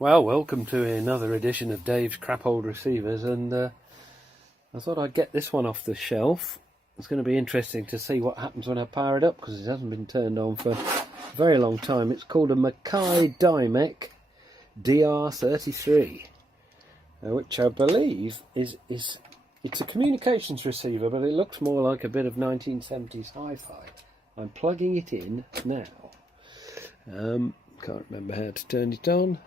Well, welcome to another edition of Dave's Crap Old Receivers, and I thought I'd get this one off the shelf. It's going to be interesting to see what happens when I power it up, because it hasn't been turned on for a very long time. It's called a McKay Dymek DR33, which I believe is it's a communications receiver, but it looks more like a bit of 1970s hi-fi. I'm plugging it in now. Can't remember how to turn it on.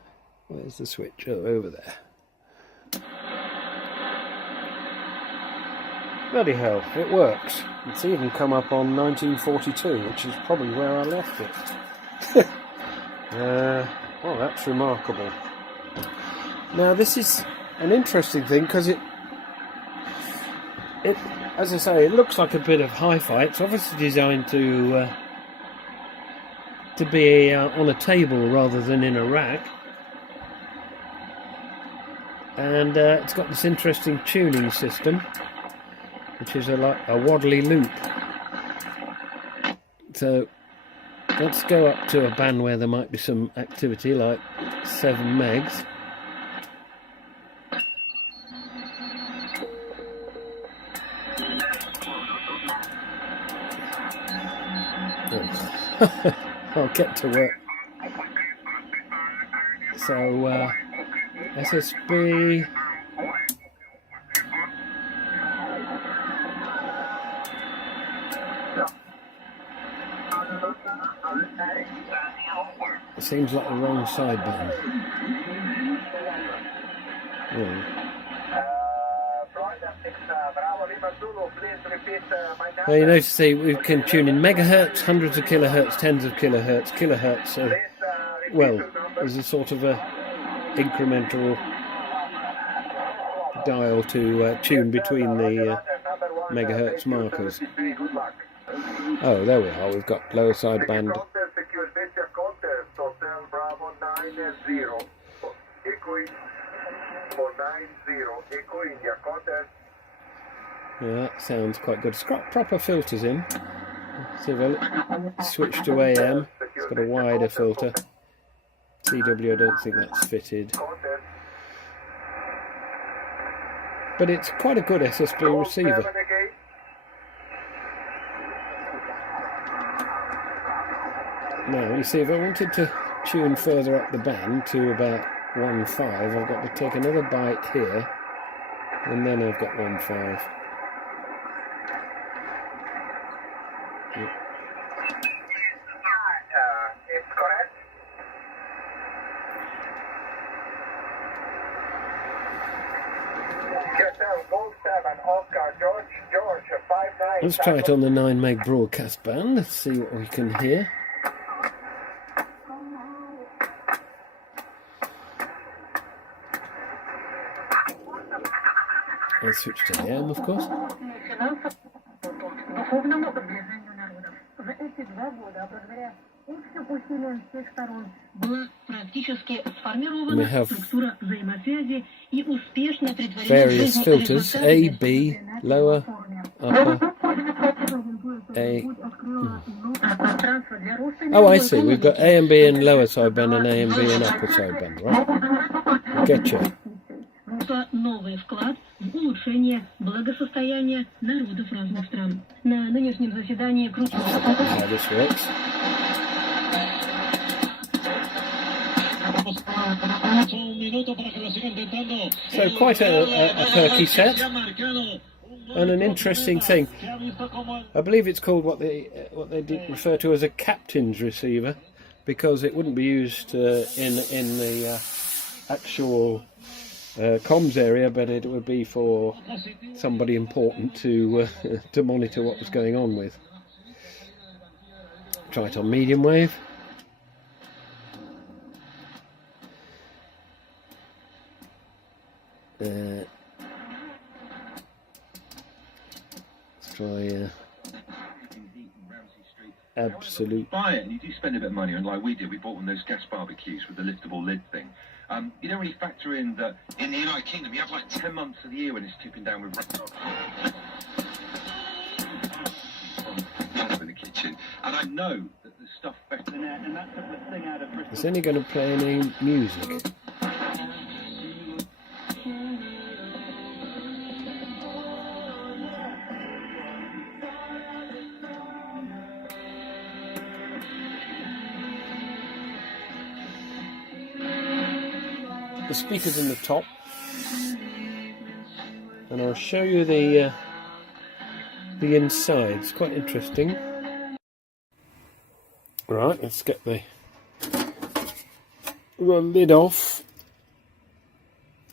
Where's the switch? Oh, over there. Bloody hell, it works. It's even come up on 1942, which is probably where I left it. Well, that's remarkable. Now, this is an interesting thing because it, as I say, it looks like a bit of hi-fi. It's obviously designed to be on a table rather than in a rack. And it's got this interesting tuning system, which is a waddly loop. So let's go up to a band where there might be some activity, like 7 megs. I'll get to work. So SSB. It seems like the wrong sideband. Well, you notice we can tune in megahertz, hundreds of kilohertz, tens of kilohertz, kilohertz. So, well, there's a sort of a incremental dial to tune between the megahertz markers. Oh, there we are. We've got lower sideband. Yeah, that sounds quite good. It's got proper filters in. See if I switch to AM. It's got a wider filter. CW, I don't think that's fitted. But it's quite a good SSB receiver. Now, you see, if I wanted to tune further up the band to about 1.5, I've got to take another bite here, and then I've got 1.5. Let's try it on the 9 meg broadcast band. Let's see what we can hear. Let's switch to AM, of course. And we have various filters: A, B, lower, upper, A. Oh, I see. We've got A and B in lower sideband and A and B in upper sideband, right? Getcha. Новый вклад в улучшение благосостояния народов разных стран. На нынешнем заседании How this works. So quite a perky set, and an interesting thing. I believe it's called what they refer to as a captain's receiver, because it wouldn't be used in the actual comms area, but it would be for somebody important to monitor what was going on with. Try it on medium wave. Let's try absolute. Buy it, and you do spend a bit of money, and like we did, we bought one of those gas barbecues with the liftable lid thing. You don't really factor in that in the United Kingdom you have like 10 months of the year when it's tipping down with in the kitchen, and I know that the stuff better than that, and that took the thing out of Bristol. Is any going to play any music? the speakers in the top, and I'll show you the inside. It's quite interesting. Right, let's get the lid off,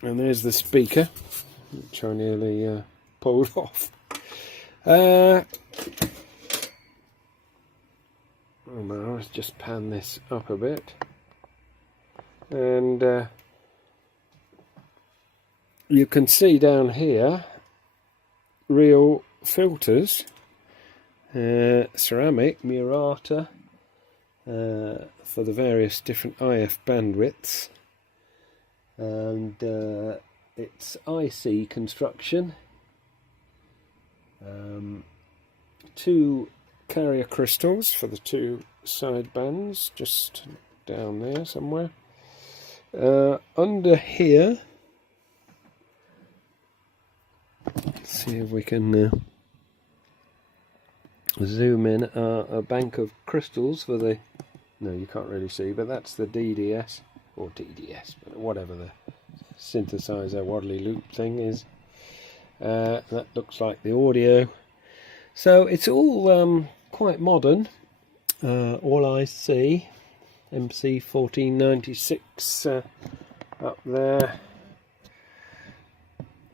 and there's the speaker, which I nearly pulled off. Oh no, let's just pan this up a bit, and you can see down here real filters, ceramic Murata, for the various different IF bandwidths, and it's IC construction, 2 carrier crystals for the 2 side bands, just down there somewhere. Under here, let's see if we can zoom in, a bank of crystals for the, no you can't really see, but that's the DDS, or DDS, but whatever the synthesizer Wadley loop thing is. That looks like the audio. So it's all quite modern, all IC, MC 1496 up there,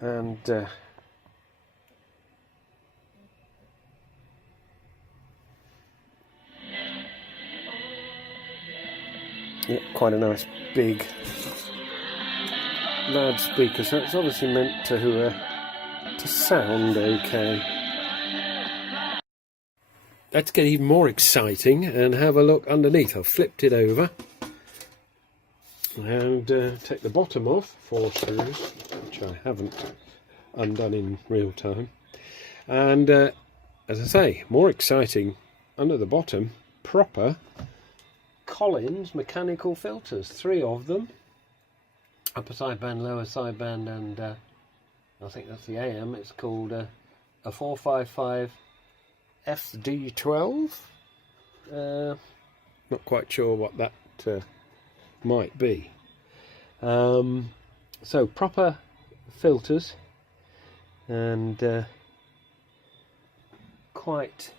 and yeah, quite a nice big loudspeaker, so it's obviously meant to sound okay. Let's get even more exciting and have a look underneath. I've flipped it over and take the bottom off, 4 screws, which I haven't undone in real time. And as I say, more exciting, under the bottom, proper Collins mechanical filters, 3 of them, upper sideband, lower sideband, and I think that's the AM. It's called a 455 FD12. Not quite sure what that might be. So proper filters, and quite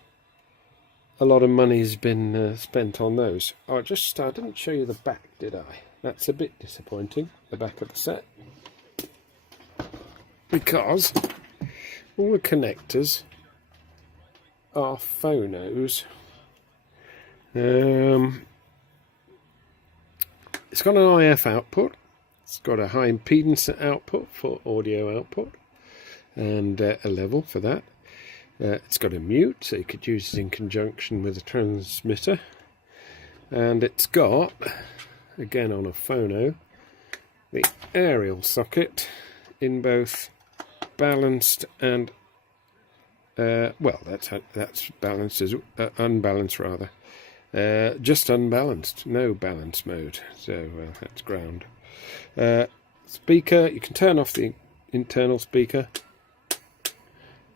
a lot of money's been spent on those. I didn't show you the back, did I? That's a bit disappointing, the back of the set, because all the connectors are phonos. It's got an IF output, it's got a high impedance output for audio output, and a level for that. It's got a mute, so you could use it in conjunction with a transmitter, and it's got, again on a phono, the aerial socket in both balanced and well, that's balanced as unbalanced rather, just unbalanced, no balance mode, so that's ground. Speaker, you can turn off the internal speaker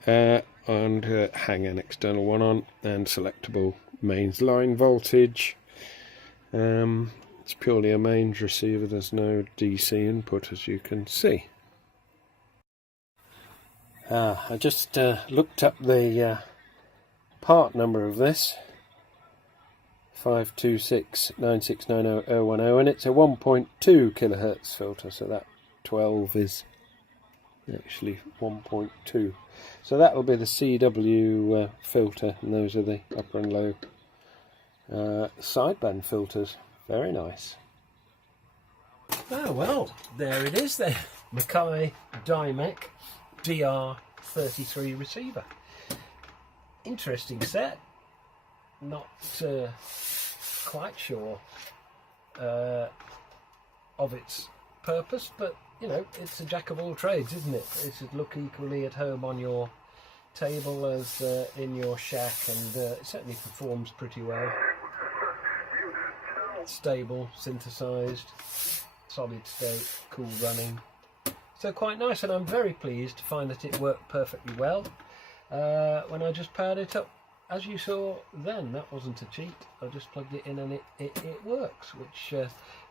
and hang an external one on, and selectable mains line voltage. It's purely a mains receiver, there's no DC input, as you can see. I just looked up the part number of this, 526969010, and it's a 1.2 kilohertz filter, so that 12 is actually 1.2. So that will be the CW filter, and those are the upper and low sideband filters. Very nice. Oh well, there it is then. McKay Dymek DR33 receiver. Interesting set. Not quite sure of its purpose, but you know, it's a jack of all trades, isn't it? It should look equally at home on your table as in your shack, and it certainly performs pretty well. Stable, synthesized, solid state, cool running. So quite nice, and I'm very pleased to find that it worked perfectly well when I just powered it up. As you saw then, that wasn't a cheat. I just plugged it in and it works, which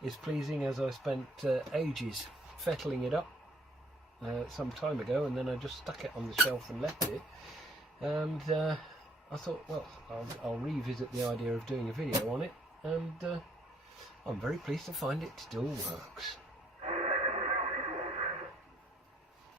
is pleasing, as I spent ages fettling it up some time ago, and then I just stuck it on the shelf and left it. And I thought, well, I'll revisit the idea of doing a video on it, and I'm very pleased to find it still works.